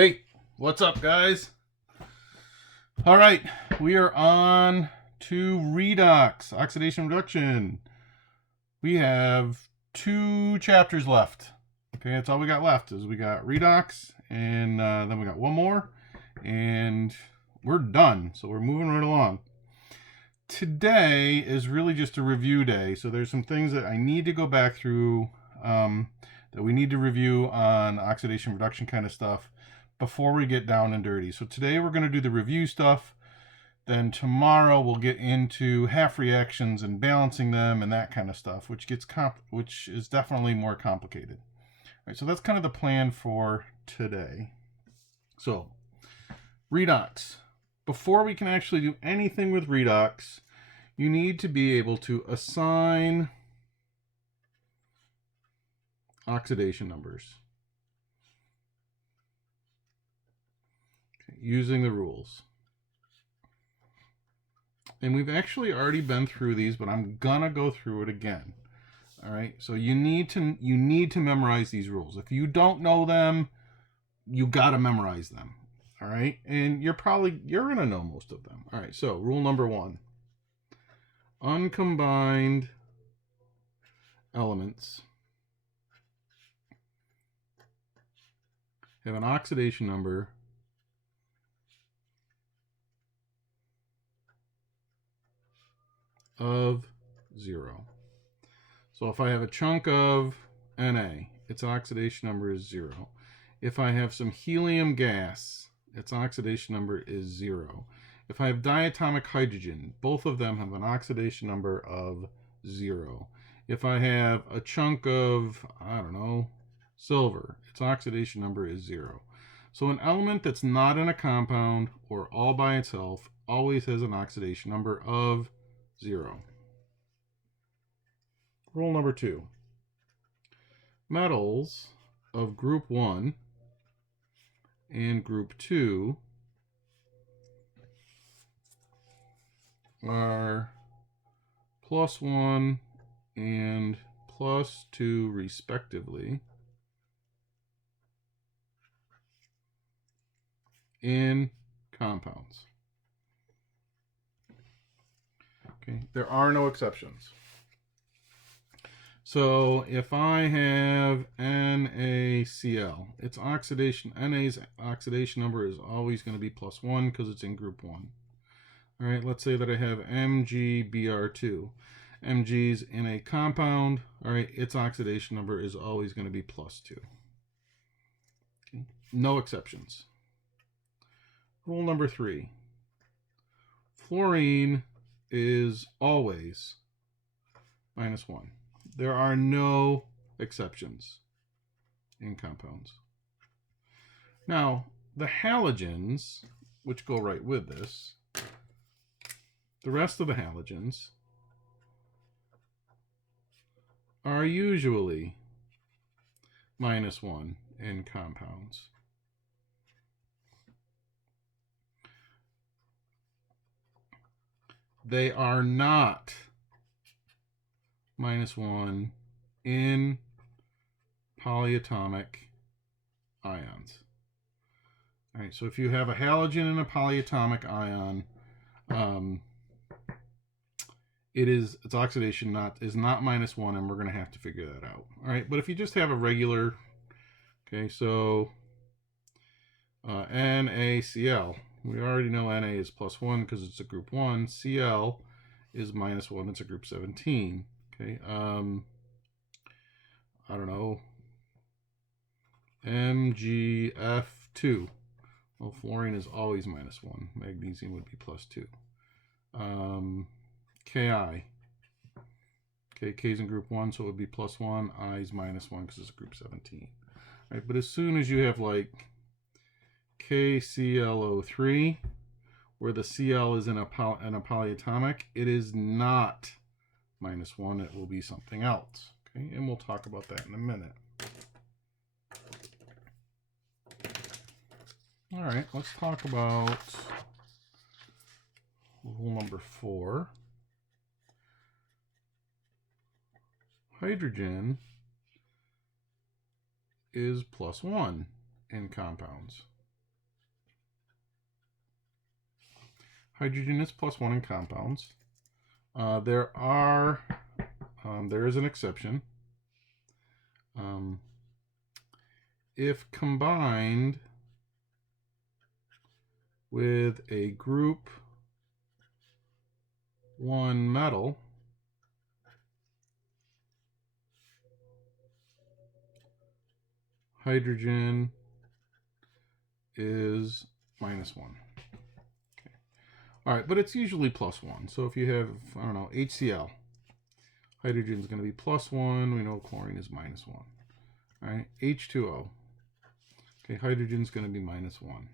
Hey, what's up, guys? All right, we are on to redox, oxidation reduction. We have 2 chapters left. Okay, that's all we got left is we got redox, and then we got one more, and we're done. So we're moving right along. Today is really just a review day, so there's some things that I need to go back through that we need to review on oxidation reduction kind of stuff before we get down and dirty. So today we're going to do the review stuff. Then tomorrow we'll get into half reactions and balancing them and that kind of stuff, which is definitely more complicated. All right, so that's kind of the plan for today. So, redox. Before we can actually do anything with redox, you need to be able to assign oxidation numbers using the rules. And we've actually already been through these, but I'm gonna go through it again. All right, so you need to memorize these rules. If you don't know them, you gotta memorize them. All right, and you're gonna know most of them. All right, so rule number 1: uncombined elements have an oxidation number of 0. So if I have a chunk of Na, its oxidation number is 0. If I have some helium gas, its oxidation number is 0. If I have diatomic hydrogen, both of them have an oxidation number of 0. If I have a chunk of, I don't know, silver, its oxidation number is 0. So an element that's not in a compound or all by itself always has an oxidation number of 0. Rule number 2: metals of group 1 and group 2 are +1 and +2 respectively in compounds. Okay, there are no exceptions. So if I have NaCl, its Na's oxidation number is always going to be +1 because it's in group 1. All right, let's say that I have MgBr2. Mg's in a compound. All right, its oxidation number is always going to be +2. Okay, no exceptions. Rule number 3: fluorine is always -1. There are no exceptions in compounds. Now, the halogens, which go right with this, the rest of the halogens are usually -1 in compounds. They are not -1 in polyatomic ions. All right, so if you have a halogen in a polyatomic ion, its oxidation is not -1, and we're going to have to figure that out. All right, but if you just have a regular, okay, so NaCl, we already know Na is +1 because it's a group 1. Cl is -1, it's a group 17. Okay, I don't know, MgF2. Well, fluorine is always -1. Magnesium would be +2. Ki. Okay, K's in group 1, so it would be +1. I is -1 because it's a group 17. All right, but as soon as you have like KClO3, where the Cl is in a polyatomic, it is not -1, it will be something else. Okay, and we'll talk about that in a minute. All right, let's talk about rule number 4. Hydrogen is +1 in compounds. hydrogen is +1 in compounds. There is an exception. If combined with a group 1 metal, hydrogen is -1. Okay. All right, but it's usually +1. So if you have, I don't know, HCl, hydrogen is going to be +1. We know chlorine is -1. All right, H2O. Okay, hydrogen is going to be -1.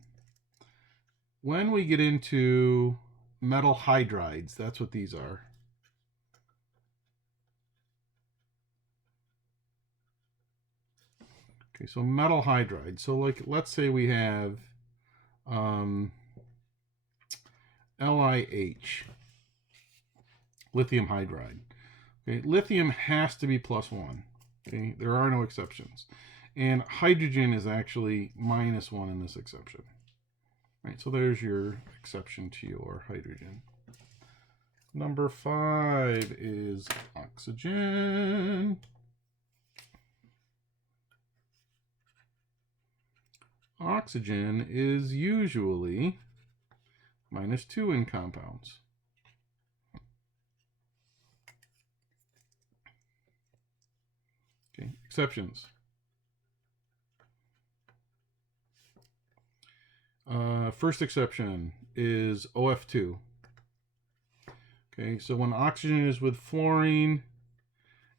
When we get into metal hydrides, that's what these are. Okay, so metal hydride. So like, let's say we have LiH, lithium hydride. Okay, lithium has to be +1. Okay, there are no exceptions. And hydrogen is actually -1 in this exception. Right, so there's your exception to your hydrogen. Number 5 is oxygen. Oxygen is usually -2 in compounds. Okay, exceptions. First exception is OF2. Okay, so when oxygen is with fluorine,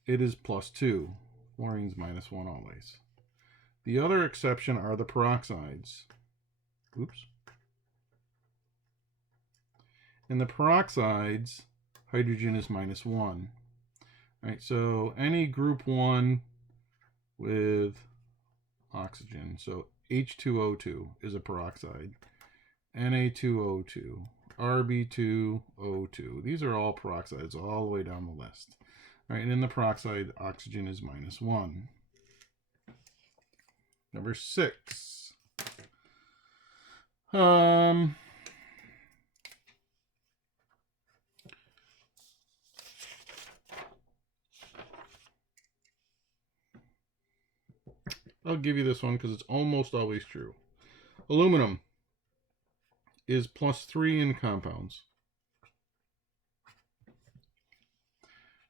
it is +2. Fluorine's -1 always. The other exception are the peroxides. Oops. In the peroxides, hydrogen is -1. Right, so any group 1 with oxygen, so H2O2 is a peroxide, Na2O2, Rb2O2. These are all peroxides all the way down the list. Right, and in the peroxide, oxygen is -1. Number 6. I'll give you this one because it's almost always true. Aluminum is +3 in compounds.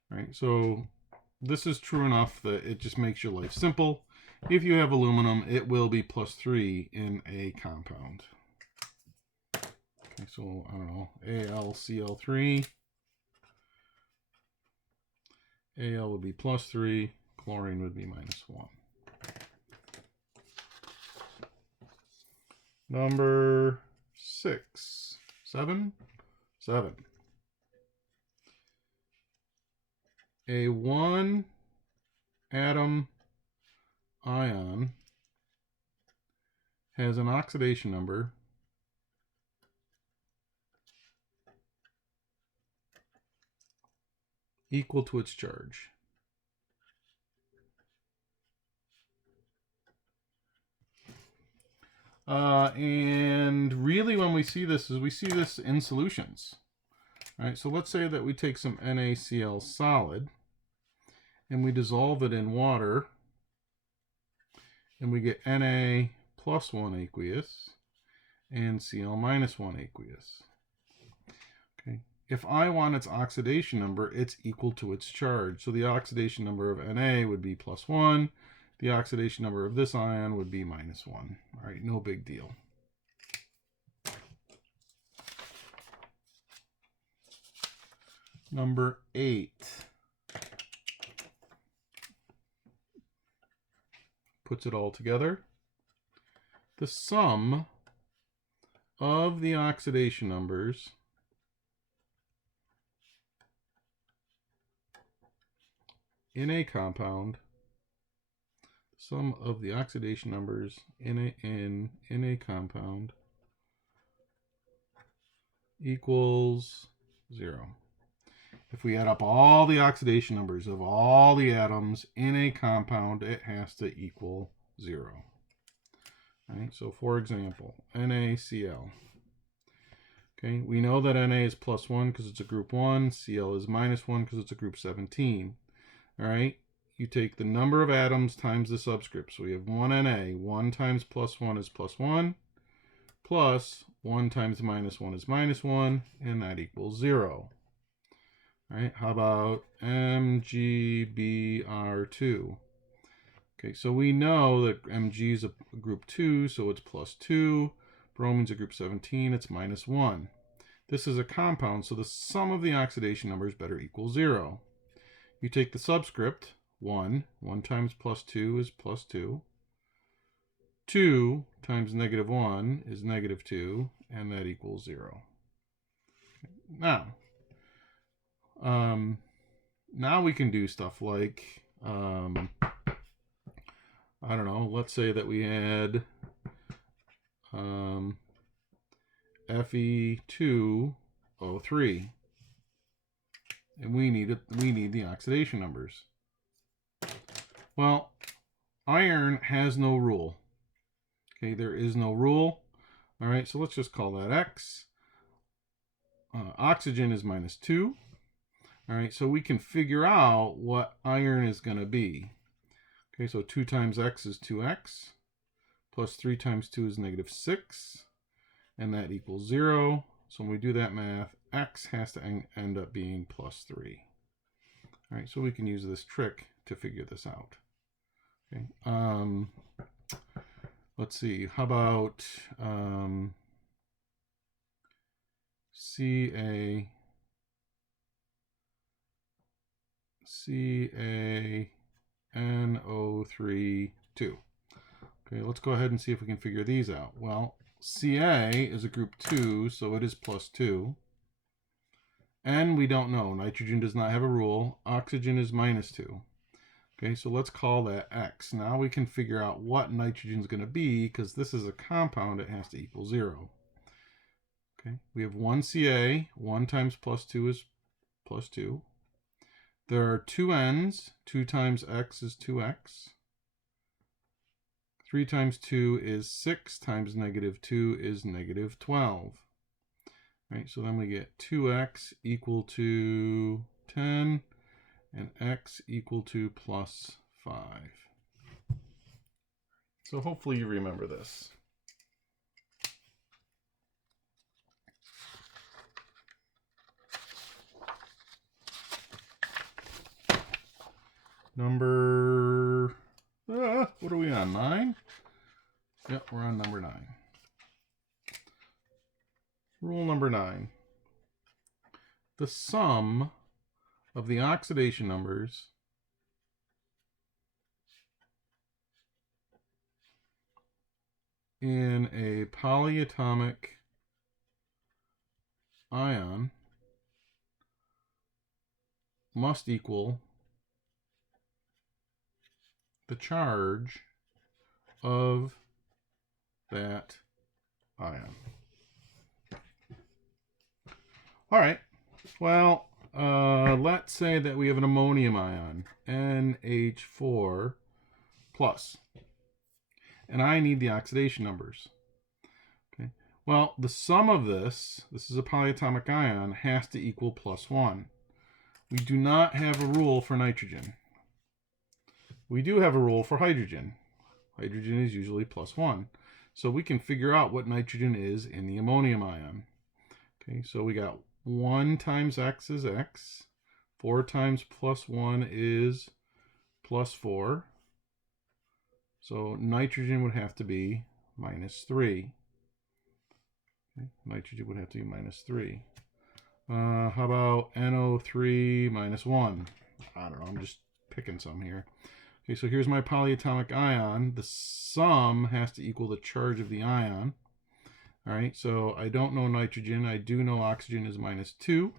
Right, so this is true enough that it just makes your life simple. If you have aluminum, it will be +3 in a compound. Okay, so I don't know, AlCl3. Al would be +3, chlorine would be -1. Number 6. 7. A 1 atom ion has an oxidation number equal to its charge. And really when we see this is we see this in solutions. Right, so let's say that we take some NaCl solid and we dissolve it in water and we get Na +1 aqueous and Cl -1 aqueous. Okay, if I want its oxidation number, it's equal to its charge. So the oxidation number of Na would be +1. The oxidation number of this ion would be -1. All right, no big deal. Number 8. Puts it all together. The sum of the oxidation numbers in a compound, sum of the oxidation numbers in a compound equals 0. If we add up all the oxidation numbers of all the atoms in a compound, it has to equal 0. Right? So for example, NaCl. Okay, we know that Na is +1 because it's a group 1. Cl is -1 because it's a group 17. All right, you take the number of atoms times the subscript. So we have 1 Na. 1 times +1 is +1, plus 1 times -1 is -1, and that equals 0. All right, how about MgBr2? Okay, so we know that Mg is a group 2, so it's +2. Bromine's a group 17, it's -1. This is a compound, so the sum of the oxidation numbers better equal 0. You take the subscript, 1. 1 times +2 is +2. 2 times -1 is -2, and that equals 0. Okay. Now we can do stuff like, I don't know, let's say that we had Fe2O3, and we need the oxidation numbers. Well, iron has no rule. Okay, there is no rule. All right, so let's just call that X. Oxygen is -2. All right, so we can figure out what iron is going to be. Okay, so 2 times X is 2X, plus 3 times 2 is -6, and that equals 0. So when we do that math, X has to end up being +3. All right, so we can use this trick to figure this out. Okay, let's see, how about CaNO3 2. Okay, let's go ahead and see if we can figure these out. Well, Ca is a group 2, so it is +2. And we don't know. Nitrogen does not have a rule. Oxygen is -2. Okay, so let's call that X. Now we can figure out what nitrogen is going to be, because this is a compound, it has to equal 0. Okay, we have 1 Ca. 1 times +2 is +2. There are 2 Ns. 2 times X is 2X. 3 times 2 is 6, times -2 is -12. Right, so then we get 2X equal to 10, and X equal to +5. So hopefully you remember this. Number, what are we on, 9? Yep, we're on number 9. Rule number 9. The sum of the oxidation numbers in a polyatomic ion must equal the charge of that ion. All right, well, let's say that we have an ammonium ion, NH4+, and I need the oxidation numbers. Okay, well, the sum of this is a polyatomic ion, has to equal +1. We do not have a rule for nitrogen. We do have a rule for hydrogen. Hydrogen is usually +1. So we can figure out what nitrogen is in the ammonium ion. Okay, so we got 1 times X is X. 4 times +1 is +4. So nitrogen would have to be -3. Okay, nitrogen would have to be -3. How about NO3 -1? I don't know, I'm just picking some here. Okay, so here's my polyatomic ion. The sum has to equal the charge of the ion. All right, so I don't know nitrogen. I do know oxygen is -2.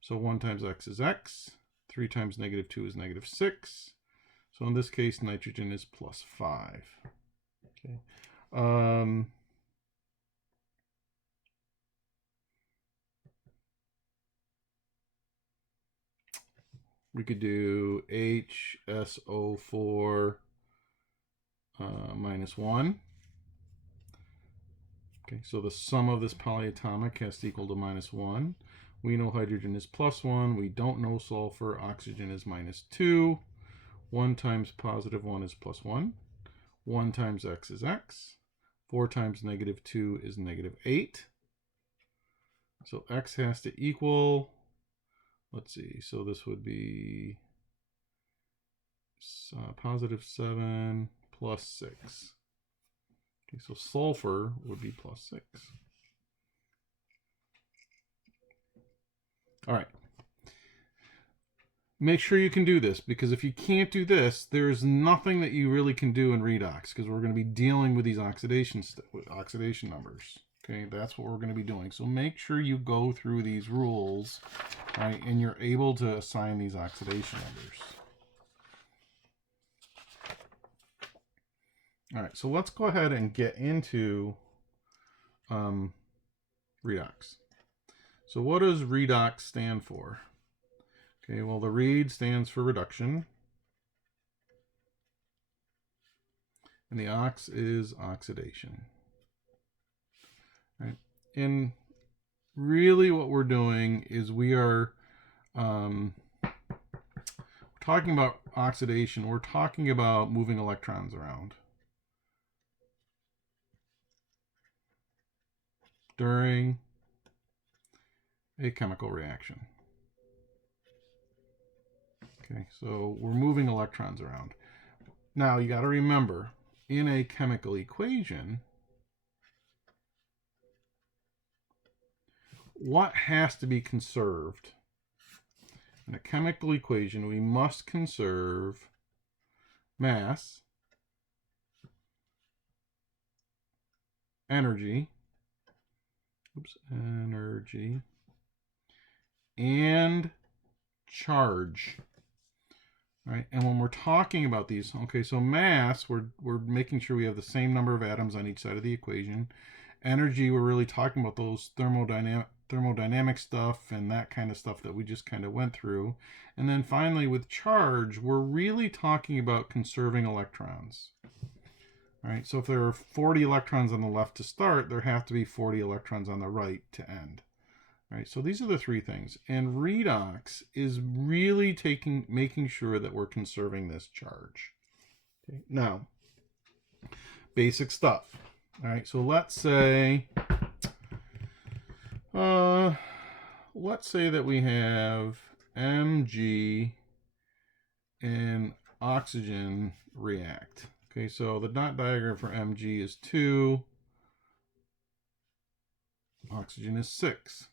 So 1 times X is X. 3 times -2 is -6. So in this case, nitrogen is +5. Okay. We could do HSO4 -1. Okay, so the sum of this polyatomic has to equal to -1. We know hydrogen is +1. We don't know sulfur. Oxygen is -2. 1 times +1 is +1. 1 times x is x. 4 times -2 is -8. So x has to equal, let's see, so this would be +7 plus 6. Okay, so sulfur would be +6. All right. Make sure you can do this, because if you can't do this, there's nothing that you really can do in redox, because we're going to be dealing with these oxidation numbers. Okay, that's what we're going to be doing. So make sure you go through these rules, right, and you're able to assign these oxidation numbers. All right, so let's go ahead and get into redox. So what does redox stand for? Okay, well, the read stands for reduction, and the ox is oxidation. Right? And really what we're doing is we are talking about oxidation. We're talking about moving electrons around during a chemical reaction. Okay, so we're moving electrons around. Now you got to remember, in a chemical equation, what has to be conserved? In a chemical equation, we must conserve mass, energy, and charge. Right? And when we're talking about these, okay, so mass, we're making sure we have the same number of atoms on each side of the equation. Energy, we're really talking about those thermodynamic stuff and that kind of stuff that we just kind of went through. And then finally, with charge, we're really talking about conserving electrons. Right? So if there are 40 electrons on the left to start, there have to be 40 electrons on the right to end. Right, so these are the three things, and redox is really making sure that we're conserving this charge. Okay. Now, basic stuff. All right, so let's say that we have Mg and oxygen react. Okay, so the dot diagram for Mg is 2, oxygen is 6.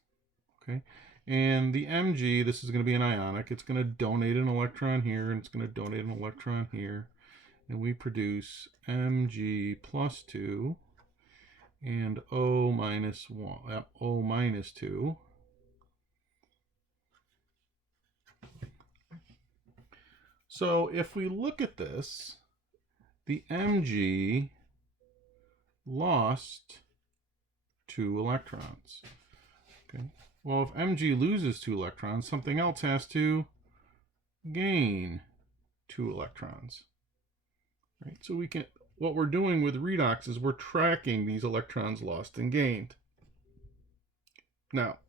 Okay, and the Mg, this is going to be an ionic. It's going to donate an electron here, and it's going to donate an electron here. And we produce Mg plus 2 and O minus 2. So if we look at this, the Mg lost 2 electrons. Okay. Well, if Mg loses 2 electrons, something else has to gain 2 electrons. Right? So what we're doing with redox is we're tracking these electrons lost and gained. Now,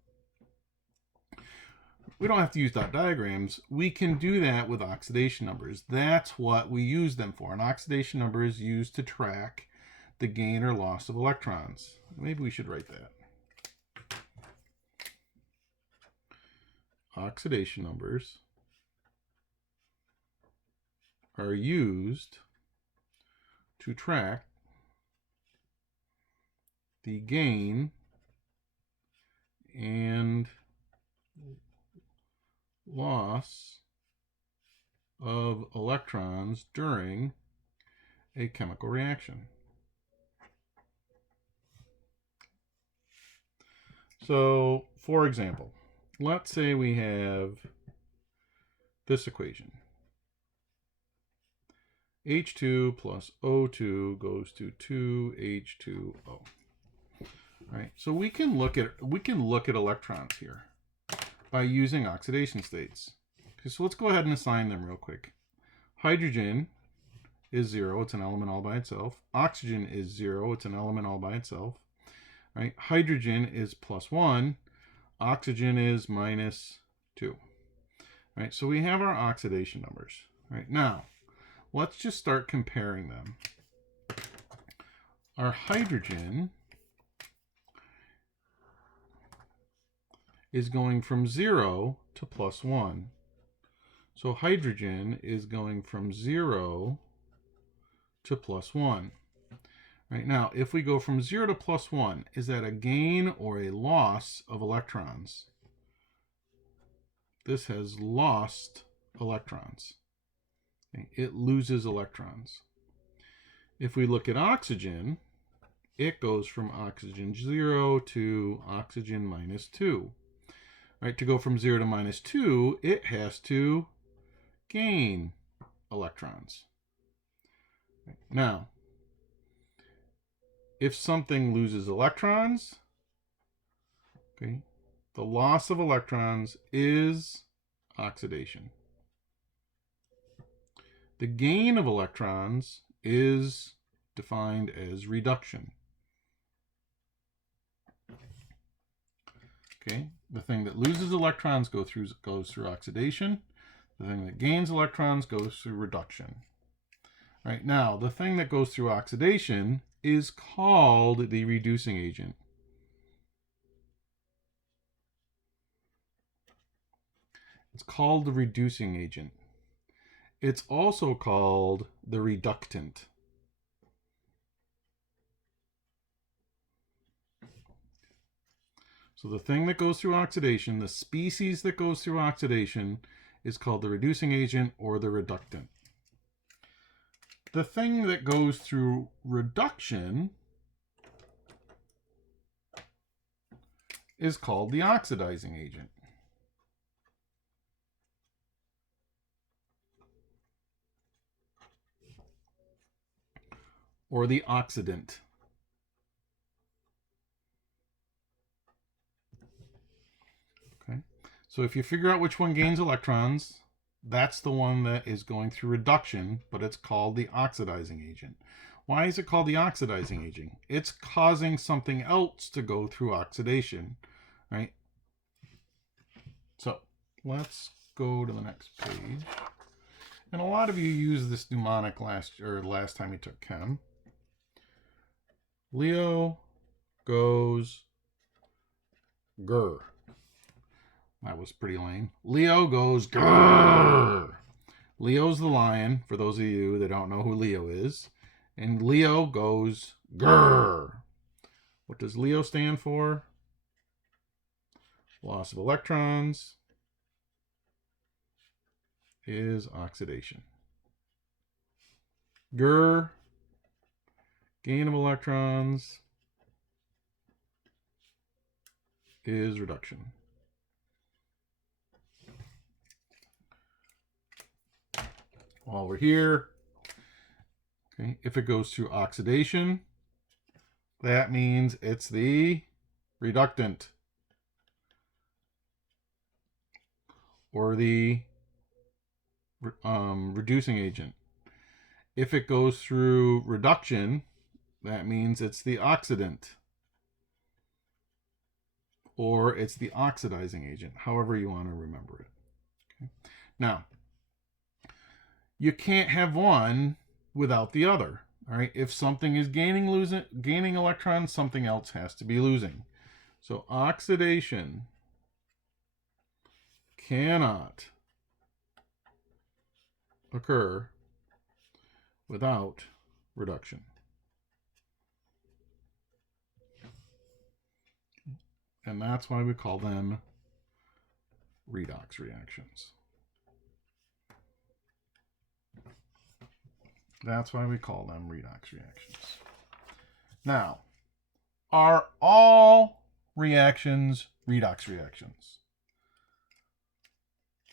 we don't have to use dot diagrams. We can do that with oxidation numbers. That's what we use them for. An oxidation number is used to track the gain or loss of electrons. Maybe we should write that. Oxidation numbers are used to track the gain and loss of electrons during a chemical reaction. So, for example, let's say we have this equation. H2 plus O2 goes to 2H2O. Right? So we can look at electrons here by using oxidation states. Okay, so let's go ahead and assign them real quick. Hydrogen is 0, it's an element all by itself. Oxygen is 0, it's an element all by itself. right? Hydrogen is +1, oxygen is -2. Right? So we have our oxidation numbers. Right? Now, let's just start comparing them. Our hydrogen is going from 0 to +1. So hydrogen is going from 0 to +1. Right now, if we go from 0 to +1, is that a gain or a loss of electrons? This has lost electrons. Okay? It loses electrons. If we look at oxygen, it goes from oxygen 0 to oxygen -2. Right? To go from 0 to -2, it has to gain electrons. Right? Now, if something loses electrons, okay, the loss of electrons is oxidation. The gain of electrons is defined as reduction. Okay, the thing that loses electrons goes through oxidation. The thing that gains electrons goes through reduction. Right now, the thing that goes through oxidation is called the reducing agent. It's called the reducing agent. It's also called the reductant. So the thing that goes through oxidation, the species that goes through oxidation, is called the reducing agent or the reductant. The thing that goes through reduction is called the oxidizing agent. Or the oxidant. Okay. So if you figure out which one gains electrons, that's the one that is going through reduction, but it's called the oxidizing agent. Why is it called the oxidizing agent? It's causing something else to go through oxidation, right? So let's go to the next page. And a lot of you used this mnemonic last time you took chem. Leo goes grr. That was pretty lame. Leo goes grrr. Leo's the lion, for those of you that don't know who Leo is. And Leo goes grrr. What does Leo stand for? Loss of electrons is oxidation. Grrr, gain of electrons is reduction. While we're here, okay, if it goes through oxidation, that means it's the reductant or the reducing agent. If it goes through reduction, that means it's the oxidant or it's the oxidizing agent, however you want to remember it. Okay. Now, you can't have one without the other. All right. If something is gaining electrons, something else has to be losing. So oxidation cannot occur without reduction. And that's why we call them redox reactions. That's why we call them redox reactions. Now, are all reactions redox reactions?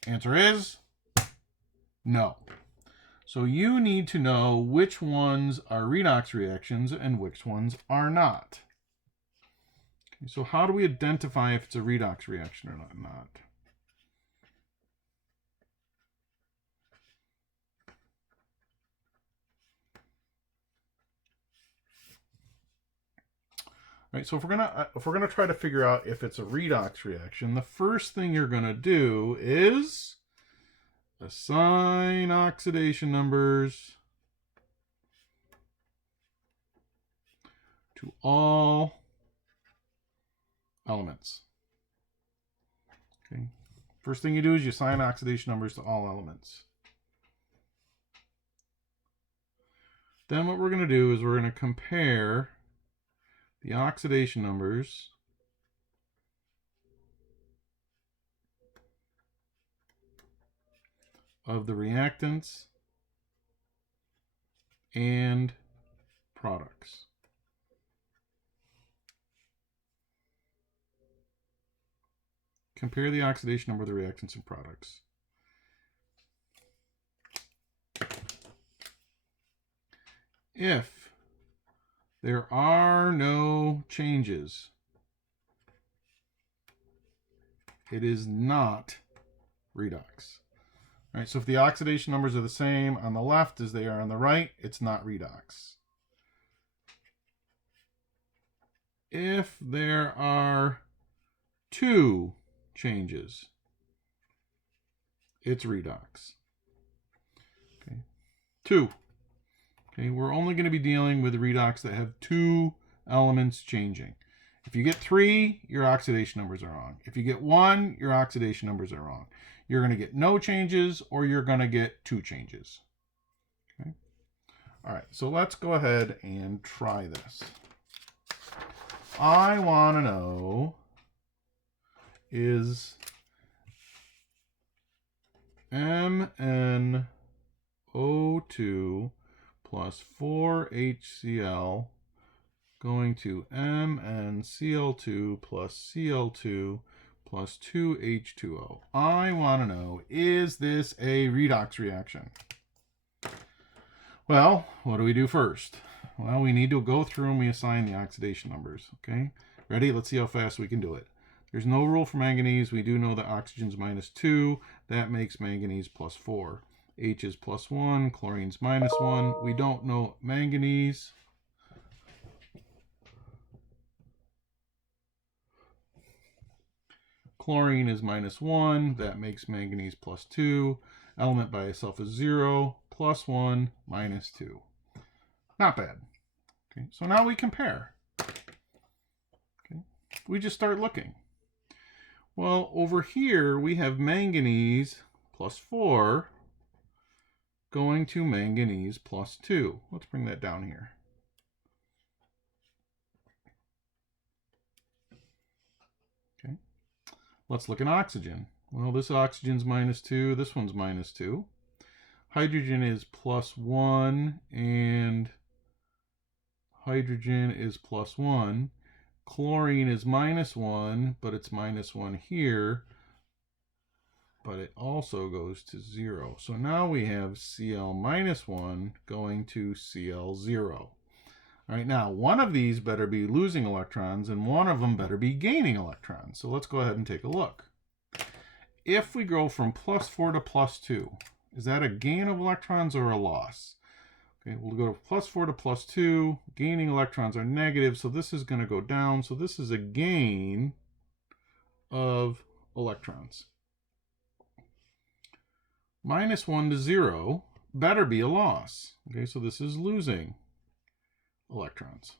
Answer is no. So you need to know which ones are redox reactions and which ones are not. Okay, so how do we identify if it's a redox reaction or not? Right, so if we're gonna try to figure out if it's a redox reaction, the first thing you're gonna do is assign oxidation numbers to all elements. Okay. First thing you do is you assign oxidation numbers to all elements. Then what we're going to do is we're going to compare the oxidation numbers of the reactants and products. Compare the oxidation number of the reactants and products. If there are no changes, it is not redox. All right, so if the oxidation numbers are the same on the left as they are on the right, it's not redox. If there are two changes, it's redox. Okay, two. Okay, we're only going to be dealing with redox that have two elements changing. If you get 3, your oxidation numbers are wrong. If you get 1, your oxidation numbers are wrong. You're going to get no changes, or you're going to get 2 changes. Okay. All right, so let's go ahead and try this. I want to know is MnO2 plus 4HCl going to MnCl2 plus Cl2 plus 2H2O. I want to know, is this a redox reaction? Well, what do we do first? Well, we need to go through and we assign the oxidation numbers, okay? Ready? Let's see how fast we can do it. There's no rule for manganese. We do know that oxygen's -2. That makes manganese +4. H is +1. Chlorine's -1. We don't know manganese. Chlorine is -1. That makes manganese +2. Element by itself is 0. +1, -2. Not bad. Okay, so now we compare. Okay, we just start looking. Well, over here we have manganese +4 going to manganese +2. Let's bring that down here. Okay. Let's look at oxygen. Well, this oxygen's -2, this one's -2. Hydrogen is +1 and hydrogen is +1. Chlorine is -1, but it's -1 here, but it also goes to 0. So now we have Cl -1 going to Cl0. All right, now one of these better be losing electrons and one of them better be gaining electrons. So let's go ahead and take a look. If we go from +4 to +2, is that a gain of electrons or a loss? Okay, we'll go to +4 to +2. Gaining electrons are negative, so this is going to go down. So this is a gain of electrons. -1 to 0 better be a loss. Okay, so this is losing electrons.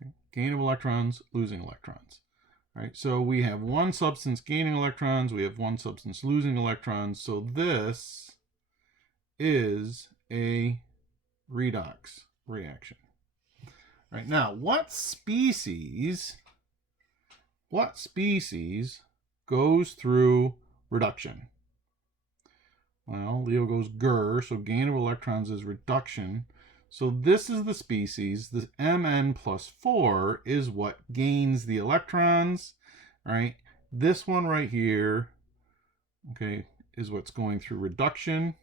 Okay, gain of electrons, losing electrons. All right, so we have one substance gaining electrons, we have one substance losing electrons, so this is a redox reaction. All right, now what species goes through reduction? Well, Leo goes GR, so gain of electrons is reduction. So this is the species, the Mn +4 is what gains the electrons, all right? This one right here, okay, is what's going through reduction.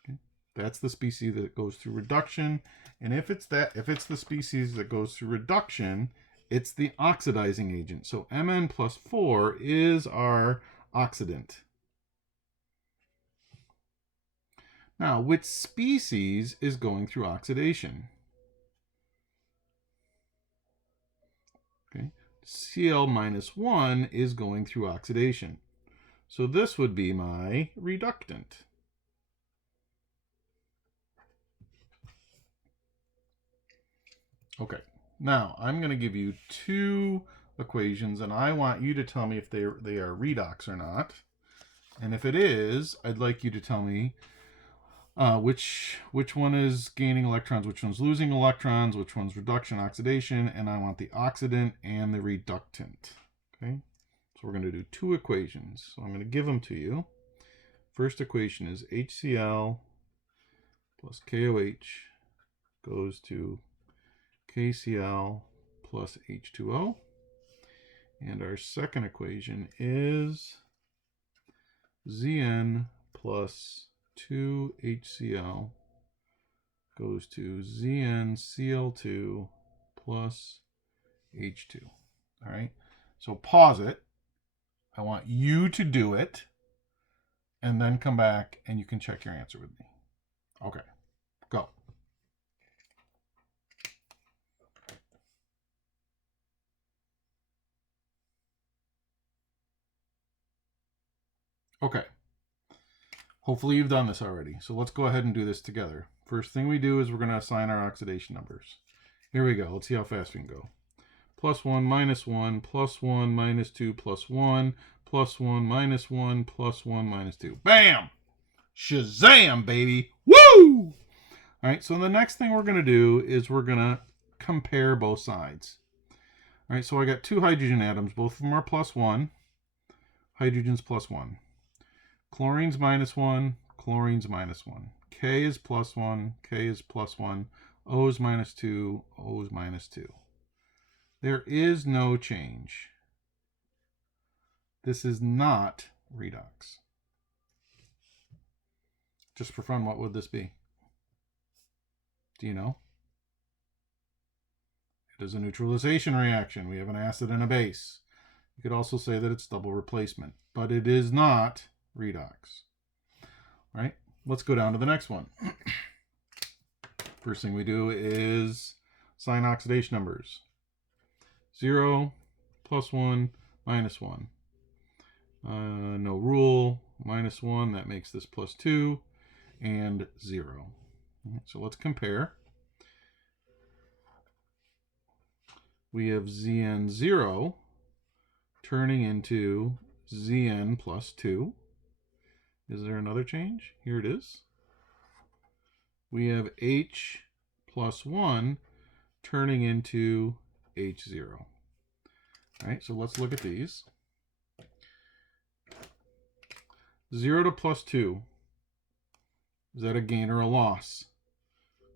Okay. That's the species that goes through reduction. And if it's the species that goes through reduction, it's the oxidizing agent. So Mn +4 is our oxidant. Now, which species is going through oxidation? Okay, Cl minus 1 is going through oxidation. So this would be my reductant. Okay, now I'm going to give you two equations, and I want you to tell me if they are redox or not. And if it is, I'd like you to tell me which one is gaining electrons, which one's losing electrons, which one's reduction, oxidation, and I want the oxidant and the reductant. Okay, so we're going to do two equations. So I'm going to give them to you. First equation is HCl plus KOH goes to KCl plus H2O. And our second equation is Zn plus 2HCl goes to ZnCl2 plus H2. All right, so pause it. I want you to do it, and then come back and you can check your answer with me. Okay, go. Okay. Hopefully you've done this already. So let's go ahead and do this together. First thing we do is we're going to assign our oxidation numbers. Here we go. Let's see how fast we can go. Plus 1, minus 1, plus 1, minus 2, plus 1, plus 1, minus 1, plus 1, minus 2. Bam! Shazam, baby! Woo! All right, so the next thing we're going to do is we're going to compare both sides. All right, so I got two hydrogen atoms. Both of them are plus 1. Hydrogen's plus 1. Chlorine's minus 1, chlorine's minus 1. K is plus 1, K is plus 1. O is minus 2, O is minus 2. There is no change. This is not redox. Just for fun, what would this be? Do you know? It is a neutralization reaction. We have an acid and a base. You could also say that it's double replacement, but it is not redox. All right, let's go down to the next one. First thing we do is sign oxidation numbers. 0, plus 1, minus 1. No rule. Minus 1, that makes this plus 2, and 0. So let's compare. We have Zn0 turning into Zn plus 2. Is there another change? Here it is. We have H plus 1 turning into H0. All right, so let's look at these. 0 to plus 2. Is that a gain or a loss?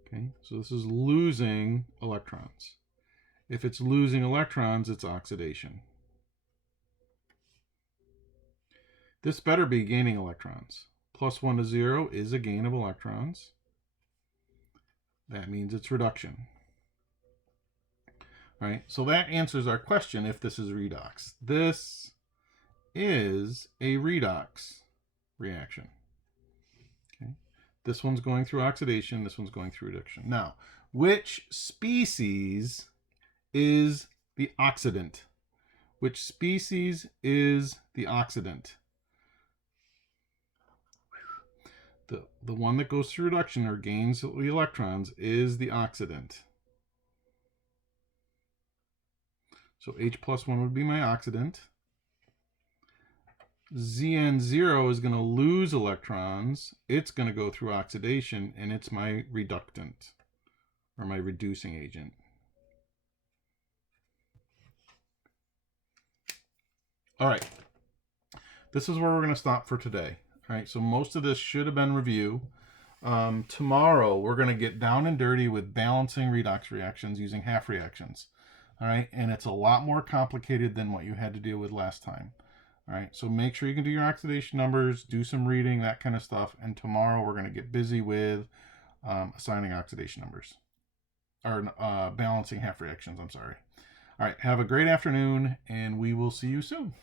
Okay, so this is losing electrons. If it's losing electrons, it's oxidation. This better be gaining electrons. Plus 1 to 0 is a gain of electrons. That means it's reduction. All right, so that answers our question if this is redox. This is a redox reaction. Okay, this one's going through oxidation, this one's going through reduction. Now, which species is the oxidant? Which species is the oxidant? The one that goes through reduction or gains the electrons is the oxidant. So H plus 1 would be my oxidant. Zn0 is going to lose electrons. It's going to go through oxidation, and it's my reductant, or my reducing agent. All right. This is where we're going to stop for today. All right, so most of this should have been review. Tomorrow, we're going to get down and dirty with balancing redox reactions using half reactions. All right, and it's a lot more complicated than what you had to deal with last time. All right, so make sure you can do your oxidation numbers, do some reading, that kind of stuff. And tomorrow, we're going to get busy with assigning oxidation numbers, or balancing half reactions, I'm sorry. All right, have a great afternoon, and we will see you soon.